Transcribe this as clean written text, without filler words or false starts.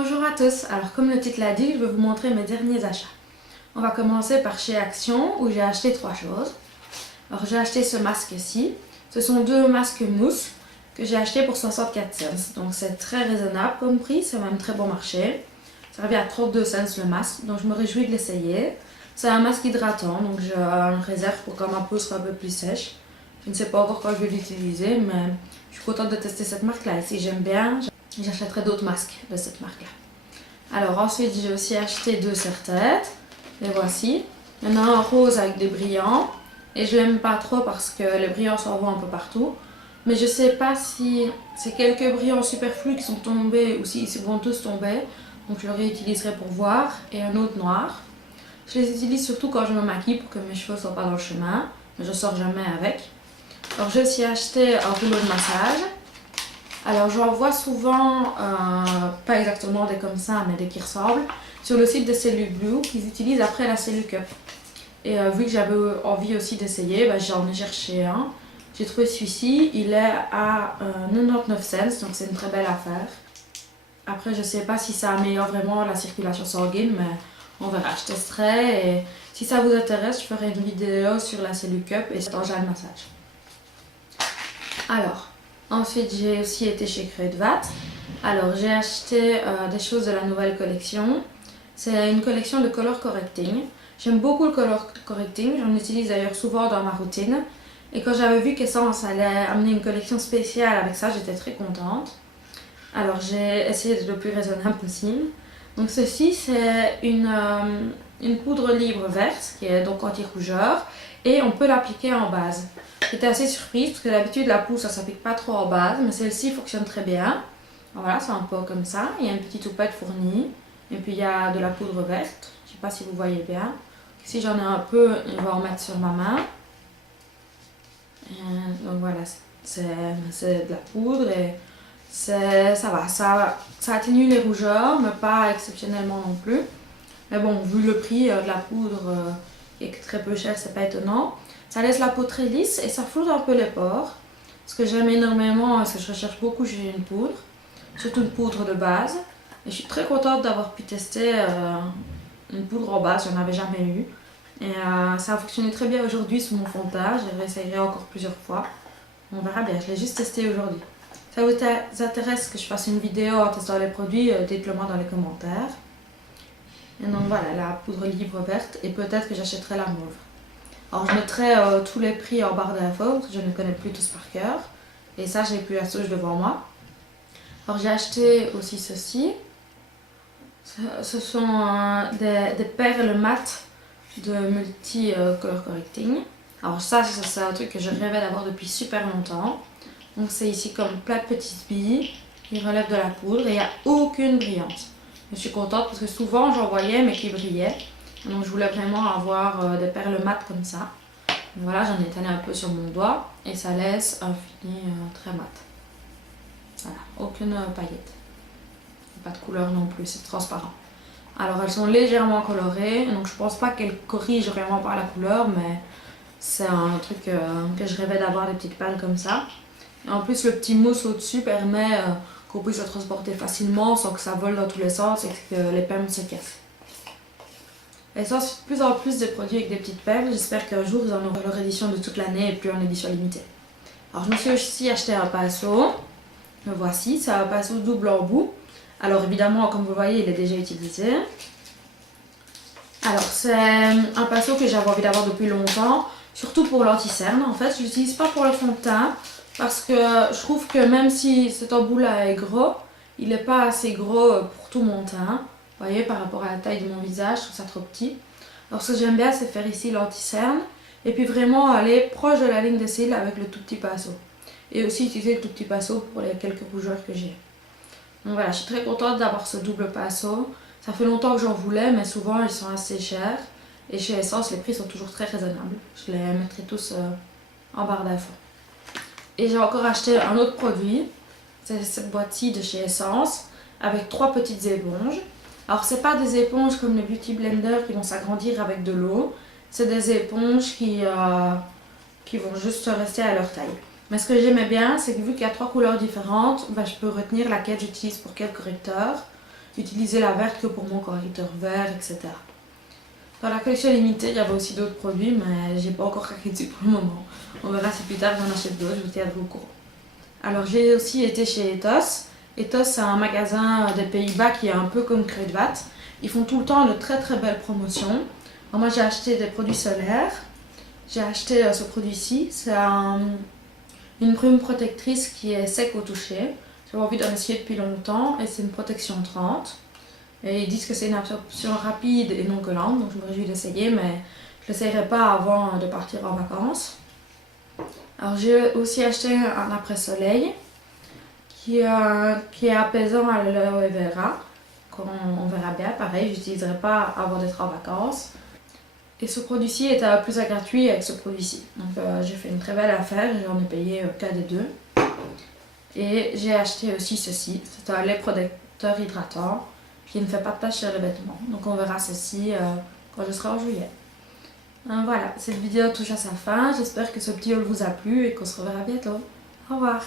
Bonjour à tous, alors comme le titre l'a dit, je vais vous montrer mes derniers achats. On va commencer par chez Action où j'ai acheté 3 choses. Alors j'ai acheté ce masque-ci, ce sont 2 masques mousse que j'ai acheté pour 64 cents. Donc c'est très raisonnable comme prix, c'est même très bon marché. Ça revient à 32 cents le masque, donc je me réjouis de l'essayer. C'est un masque hydratant, donc je le réserve pour quand ma peau sera un peu plus sèche. Je ne sais pas encore quand je vais l'utiliser, mais je suis contente de tester cette marque-là. Et si j'aime bien, j'achèterai d'autres masques de cette marque-là. Alors ensuite, j'ai aussi acheté 2 serre-têtes. Les voici. Il y en a un rose avec des brillants. Et je l'aime pas trop parce que les brillants s'en vont un peu partout. Mais je sais pas si c'est quelques brillants superflus qui sont tombés ou si ils vont tous tomber. Donc je le réutiliserai pour voir. Et un autre noir. Je les utilise surtout quand je me maquille pour que mes cheveux ne soient pas dans le chemin. Mais je sors jamais avec. Alors j'ai aussi acheté un rouleau de massage. Alors j'en vois souvent, pas exactement des comme ça, mais des qui ressemblent, sur le site de Cellules Blue qu'ils utilisent après la Cellule Cup. Et vu que j'avais envie aussi d'essayer, j'en ai cherché un. J'ai trouvé celui-ci, il est à 99 cents, donc c'est une très belle affaire. Après je sais pas si ça améliore vraiment la circulation sanguine, mais on verra, je testerai. Et si ça vous intéresse, je ferai une vidéo sur la Cellule Cup et cet engin de massage. Alors, ensuite, j'ai aussi été chez Kruidvat. Alors, j'ai acheté des choses de la nouvelle collection. C'est une collection de color correcting. J'aime beaucoup le color correcting, j'en utilise d'ailleurs souvent dans ma routine. Et quand j'avais vu qu'Essence allait amener une collection spéciale avec ça, j'étais très contente. Alors, j'ai essayé d'être le plus raisonnable possible. Donc, ceci, c'est une poudre libre verte qui est donc anti-rougeur et on peut l'appliquer en base. J'étais assez surprise parce que d'habitude la poudre ça s'applique pas trop en base, mais celle-ci fonctionne très bien. Voilà, c'est un pot comme ça, il y a une petite houppette fournie et puis il y a de la poudre verte, je sais pas si vous voyez bien. Ici j'en ai un peu, on va en mettre sur ma main. Donc voilà, c'est de la poudre et ça va, ça atténue les rougeurs, mais pas exceptionnellement non plus. Mais bon, vu le prix de la poudre qui est très peu cher, c'est pas étonnant. Ça laisse la peau très lisse et ça floute un peu les pores. Ce que j'aime énormément, ce que je recherche beaucoup chez une poudre, surtout une poudre de base. Et je suis très contente d'avoir pu tester une poudre en base, j'en avais jamais eu. Et ça a fonctionné très bien aujourd'hui sous mon fond de teint, je réessayerai encore plusieurs fois. On verra bien, je l'ai juste testé aujourd'hui. Si ça vous intéresse que je fasse une vidéo en testant les produits, dites-le moi dans les commentaires. Et donc voilà, la poudre libre verte et peut-être que j'achèterai la mauve. Alors je mettrai tous les prix en barre d'infos parce que je ne connais plus tous par cœur. Et ça, j'ai plus la souche devant moi. Alors j'ai acheté aussi ceci. Ce sont des perles mat de multi color correcting. Alors ça, c'est un truc que je rêvais d'avoir depuis super longtemps. Donc c'est ici comme plein de petites billes. Ils relèvent de la poudre et il n'y a aucune brillance. Je suis contente parce que souvent j'en voyais mais qui brillaient. Donc je voulais vraiment avoir des perles mat comme ça. Voilà, j'en ai étalé un peu sur mon doigt et ça laisse un fini très mat. Voilà, aucune paillette. Pas de couleur non plus, c'est transparent. Alors elles sont légèrement colorées, donc je pense pas qu'elles corrigent vraiment par la couleur, mais c'est un truc que je rêvais d'avoir, des petites perles comme ça. Et en plus le petit mousse au-dessus permet qu'on puisse le transporter facilement sans que ça vole dans tous les sens et que les perles se cassent. Et ça, c'est de plus en plus des produits avec des petites perles. J'espère qu'un jour, ils en auront leur édition de toute l'année et plus en édition limitée. Alors, je me suis aussi acheté un pinceau. Le voici, c'est un pinceau double embout. Alors, évidemment, comme vous voyez, il est déjà utilisé. Alors, c'est un pinceau que j'avais envie d'avoir depuis longtemps, surtout pour l'anti-cerne. En fait, je l'utilise pas pour le fond de teint parce que je trouve que même si cet embout-là est gros, il n'est pas assez gros pour tout mon teint. Vous voyez, par rapport à la taille de mon visage, je trouve ça trop petit. Alors ce que j'aime bien, c'est faire ici l'anti-cerne. Et puis vraiment aller proche de la ligne de cils avec le tout petit pinceau. Et aussi utiliser le tout petit pinceau pour les quelques rougeurs que j'ai. Donc voilà, je suis très contente d'avoir ce double pinceau. Ça fait longtemps que j'en voulais, mais souvent ils sont assez chers. Et chez Essence, les prix sont toujours très raisonnables. Je les mettrai tous en barre d'infos. Et j'ai encore acheté un autre produit. C'est cette boîte-ci de chez Essence avec 3 petites éponges. Alors c'est pas des éponges comme les Beauty Blender qui vont s'agrandir avec de l'eau. C'est des éponges qui vont juste rester à leur taille. Mais ce que j'aimais bien, c'est que vu qu'il y a 3 couleurs différentes, je peux retenir laquelle j'utilise pour quel correcteur. utiliser la verte que pour mon correcteur vert, etc. Dans la collection limitée, il y avait aussi d'autres produits, mais j'ai pas encore craqué dessus pour le moment. On verra si plus tard j'en achète d'autres, je vous tiendrai au courant. Alors j'ai aussi été chez Ethos. Ethos, c'est un magasin des Pays-Bas qui est un peu comme Kruidvat. Ils font tout le temps de très très belles promotions. Alors moi j'ai acheté des produits solaires. J'ai acheté ce produit-ci. C'est une brume protectrice qui est sec au toucher. J'avais envie d'en essayer depuis longtemps et c'est une protection 30. Et ils disent que c'est une absorption rapide et non collante, donc je me réjouis d'essayer, mais je ne l'essayerai pas avant de partir en vacances. Alors j'ai aussi acheté un après-soleil qui est apaisant à l'aloe vera. On verra bien, pareil, je l'utiliserai pas avant d'être en vacances. Et ce produit-ci était à plus à gratuit avec ce produit-ci. Donc j'ai fait une très belle affaire, j'en ai payé qu'un des deux. Et j'ai acheté aussi ceci, c'est un lait protecteur hydratant qui ne fait pas de taches sur les vêtements. Donc on verra ceci quand je serai en juillet. Voilà, cette vidéo touche à sa fin. J'espère que ce petit haul vous a plu et qu'on se reverra bientôt. Au revoir!